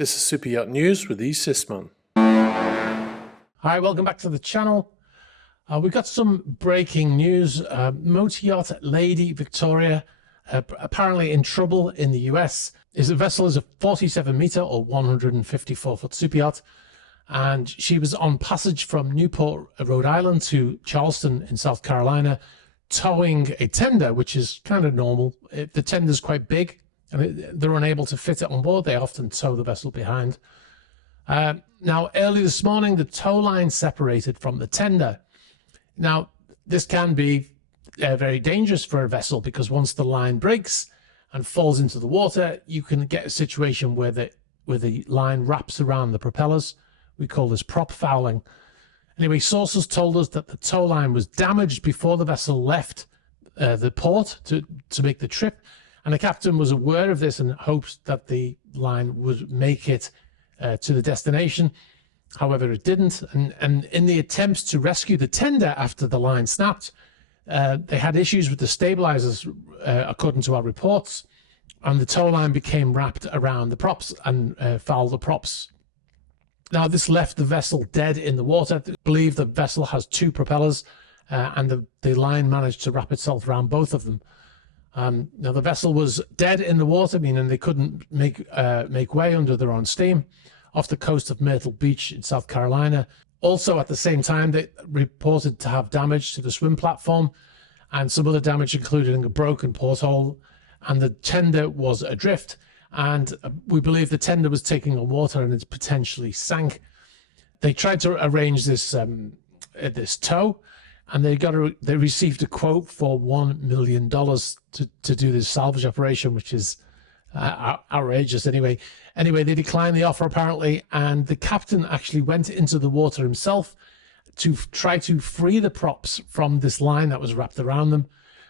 This is Super Yacht News with E. Sisman. Hi, welcome back to the channel. We've got some breaking news. Motor yacht Lady Victoria, apparently in trouble in the US. The vessel is a 47 meter or 154 foot super yacht, and she was on passage from Newport, Rhode Island to Charleston in South Carolina, towing a tender, which is kind of normal. The tender is quite big and they're unable to fit it on board. They often tow the vessel behind. Now, early this morning, the tow line separated from the tender. Now, this can be very dangerous for a vessel because once the line breaks and falls into the water, you can get a situation where the line wraps around the propellers. We call this prop fouling. Anyway, sources told us that the tow line was damaged before the vessel left the port to make the trip, and the captain was aware of this and hoped that the line would make it to the destination. However, it didn't, and in the attempts to rescue the tender after the line snapped, they had issues with the stabilizers, according to our reports, and the tow line became wrapped around the props and fouled the props. Now, this left the vessel dead in the water. I believe the vessel has two propellers, and the line managed to wrap itself around both of them. Now, the vessel was dead in the water, meaning they couldn't make way under their own steam, off the coast of Myrtle Beach in South Carolina. Also, at the same time, they reported to have damage to the swim platform and some other damage, including a broken porthole, and the tender was adrift. And we believe the tender was taking on water and it potentially sank. They tried to arrange this tow, and they received a quote for $1 million to do this salvage operation, which is outrageous. Anyway, they declined the offer apparently, and the captain actually went into the water himself to try to free the props from this line that was wrapped around them.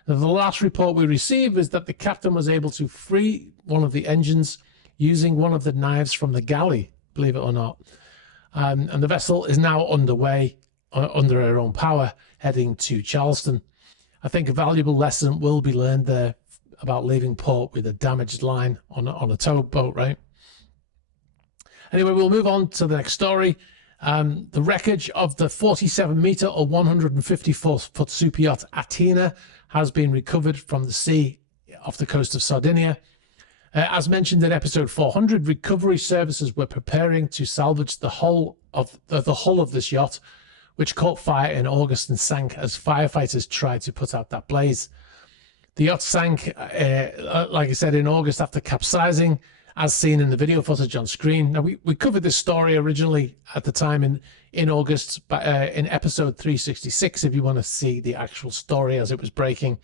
Now, the last report we received is that the captain was able to free one of the engines using one of the knives from the galley, believe it or not. And the vessel is now underway under her own power, heading to Charleston. I think a valuable lesson will be learned there about leaving port with a damaged line on a towboat, right? Anyway, we'll move on to the next story. The wreckage of the 47 meter or 154 foot super yacht Atina has been recovered from the sea off the coast of Sardinia. As mentioned in episode 400, recovery services were preparing to salvage the hull of this yacht, which caught fire in August and sank as firefighters tried to put out that blaze. The yacht sank, like I said, in August after capsizing, as seen in the video footage on screen. Now, we covered this story originally at the time in August, but in episode 366, if you want to see the actual story as it was breaking.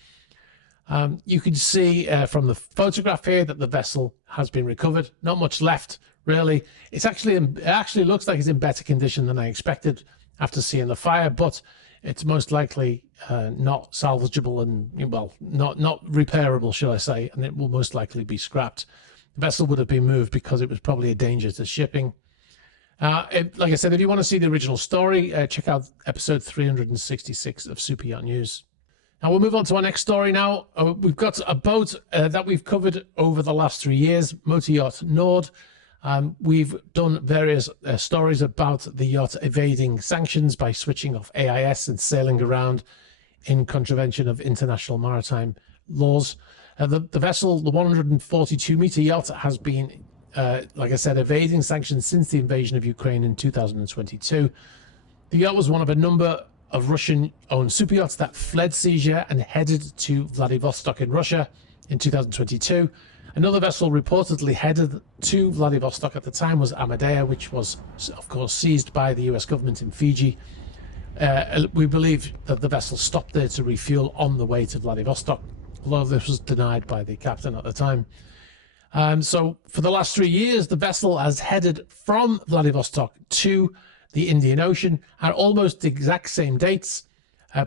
You can see from the photograph here that the vessel has been recovered. Not much left, really. It actually looks like it's in better condition than I expected after seeing the fire, but it's most likely not salvageable and, well, not repairable, shall I say, and it will most likely be scrapped. The vessel would have been moved because it was probably a danger to shipping. Like I said, if you want to see the original story, check out episode 366 of Super Yacht News. Now, we'll move on to our next story now. We've got a boat that we've covered over the last 3 years, Motor Yacht Nord. We've done various stories about the yacht evading sanctions by switching off AIS and sailing around in contravention of international maritime laws. The vessel, the 142 meter yacht, has been, like I said, evading sanctions since the invasion of Ukraine in 2022. The yacht was one of a number of Russian-owned super yachts that fled seizure and headed to Vladivostok in Russia in 2022. Another vessel reportedly headed to Vladivostok at the time was Amadea, which was, of course, seized by the US government in Fiji. We believe that the vessel stopped there to refuel on the way to Vladivostok, although this was denied by the captain at the time. So for the last 3 years, the vessel has headed from Vladivostok to the Indian Ocean at almost the exact same dates,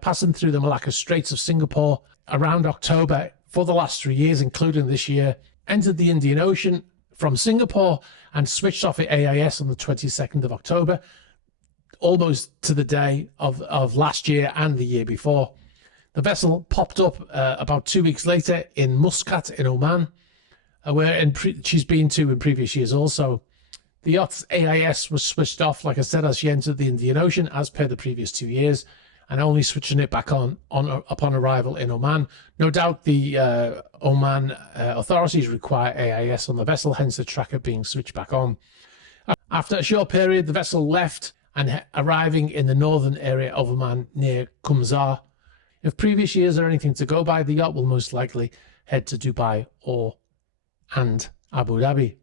passing through the Malacca Straits of Singapore around October for the last 3 years, including this year, entered the Indian Ocean from Singapore and switched off at AIS on the 22nd of October, almost to the day of last year and the year before. The vessel popped up about 2 weeks later in Muscat in Oman, where she's been to in previous years also. The yacht's AIS was switched off, like I said, as she entered the Indian Ocean, as per the previous 2 years, and only switching it back on upon arrival in Oman. No doubt the Oman authorities require AIS on the vessel, hence the tracker being switched back on. After a short period, the vessel left and arriving in the northern area of Oman near Qumzar. If previous years are anything to go by, the yacht will most likely head to Dubai and Abu Dhabi.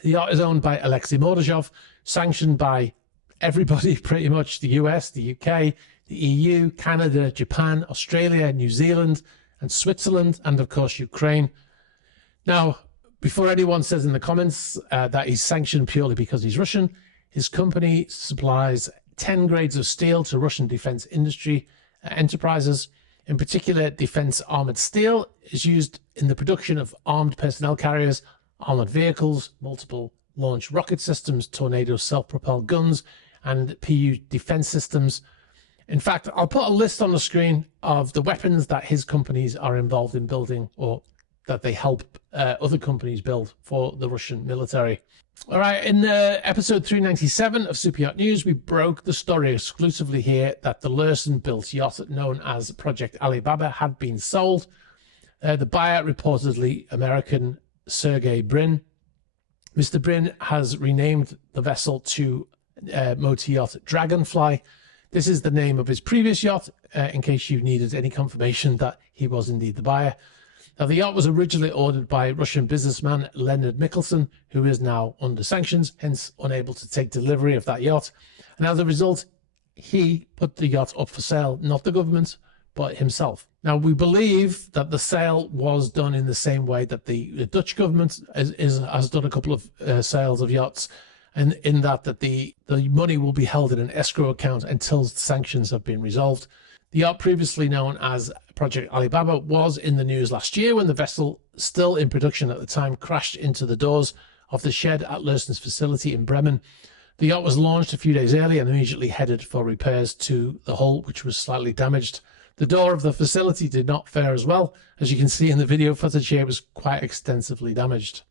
The yacht is owned by Alexei Mordashov, sanctioned by everybody pretty much: the US, the UK, the EU, Canada, Japan, Australia, New Zealand, and Switzerland, and of course Ukraine. Now, before anyone says in the comments that he's sanctioned purely because he's Russian, his company supplies 10 grades of steel to Russian defense industry enterprises. In particular, defense armored steel is used in the production of armed personnel carriers, armored vehicles, multiple launch rocket systems, Tornado self-propelled guns, and PU defense systems. In fact, I'll put a list on the screen of the weapons that his companies are involved in building, or that they help other companies build for the Russian military. All right, in episode 397 of Super Yacht News, we broke the story exclusively here that the Lursen-built yacht known as Project Alibaba had been sold. The buyer, reportedly American Sergey Brin. Mr. Brin has renamed the vessel to motor yacht Dragonfly. This is the name of his previous yacht, in case you needed any confirmation that he was indeed the buyer. Now, the yacht was originally ordered by Russian businessman Leonard Mikkelsen, who is now under sanctions, hence unable to take delivery of that yacht. And as a result, he put the yacht up for sale, not the government, but himself. Now, we believe that the sale was done in the same way that the Dutch government has done a couple of sales of yachts, and in that the money will be held in an escrow account until sanctions have been resolved. The yacht, previously known as Project Alibaba, was in the news last year when the vessel, still in production at the time, crashed into the doors of the shed at Lursen's facility in Bremen. The yacht was launched a few days earlier and immediately headed for repairs to the hull, which was slightly damaged. The door of the facility did not fare as well. As you can see in the video footage here, it was quite extensively damaged.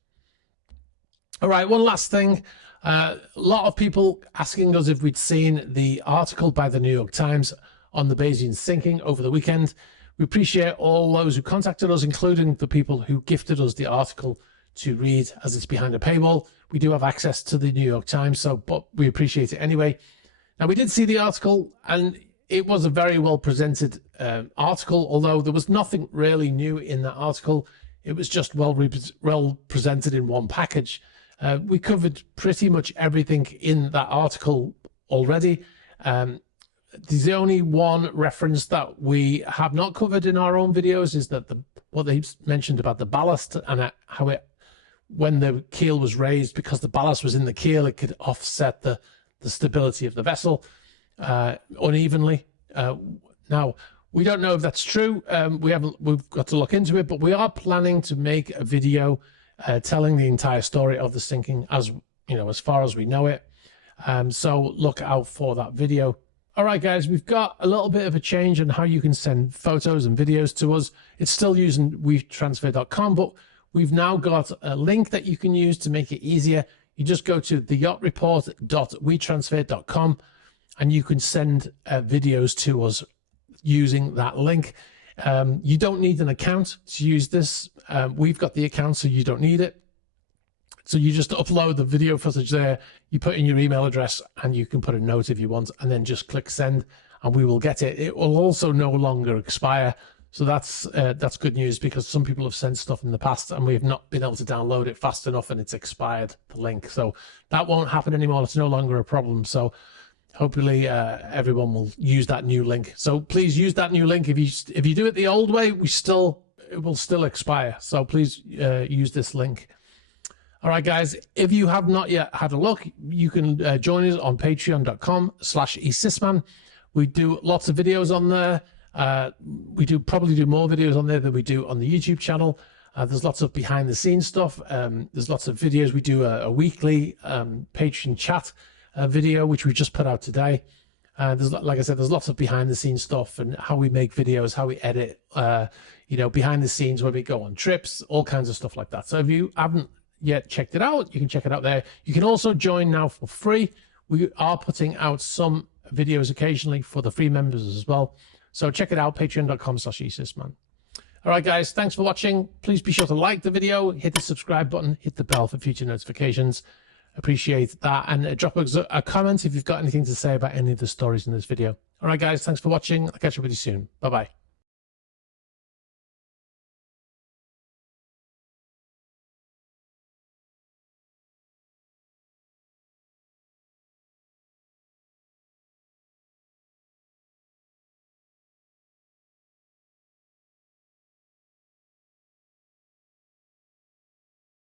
All right, one last thing. A lot of people asking us if we'd seen the article by the New York Times on the Bayesian sinking over the weekend. We appreciate all those who contacted us, including the people who gifted us the article to read, as it's behind a paywall. We do have access to the New York Times, but we appreciate it anyway. Now, we did see the article, and it was a very well presented article, although there was nothing really new in that article. It was just well presented in one package. We covered pretty much everything in that article already. The only one reference that we have not covered in our own videos is that what they mentioned about the ballast and how when the keel was raised, because the ballast was in the keel, it could offset the stability of the vessel unevenly. Now, we don't know if that's true. We've got to look into it, but we are planning to make a video telling the entire story of the sinking, as you know, as far as we know it. So look out for that video. All right, guys, we've got a little bit of a change on how you can send photos and videos to us. It's still using wetransfer.com, but we've now got a link that you can use to make it easier. You just go to theyachtReport.wetransfer.com and you can send videos to us using that link. You don't need an account to use this. We've got the account, so you don't need it. So you just upload the video footage there, you put in your email address, and you can put a note if you want, and then just click send, and we will get it. It will also no longer expire. So that's good news, because some people have sent stuff in the past and we have not been able to download it fast enough and it's expired, the link. So that won't happen anymore. It's no longer a problem. So hopefully everyone will use that new link. So please use that new link. If you do it the old way, it will still expire. So please use this link. All right, guys, if you have not yet had a look, you can join us on patreon.com/esysman. We do lots of videos on there. We probably do more videos on there than we do on the YouTube channel. There's lots of behind the scenes stuff. There's lots of videos. We do a weekly Patreon chat video, which we just put out today. Like I said, there's lots of behind the scenes stuff and how we make videos, how we edit, behind the scenes when we go on trips, all kinds of stuff like that. So if you haven't yet checked it out, you can check it out there. You can also join now for free. We are putting out some videos occasionally for the free members as well. So check it out, patreon.com/esysman. All right, guys, thanks for watching. Please be sure to like the video, hit the subscribe button, hit the bell for future notifications. Appreciate that. And drop us a comment if you've got anything to say about any of the stories in this video. All right, guys, thanks for watching. I'll catch up with you soon. Bye-bye.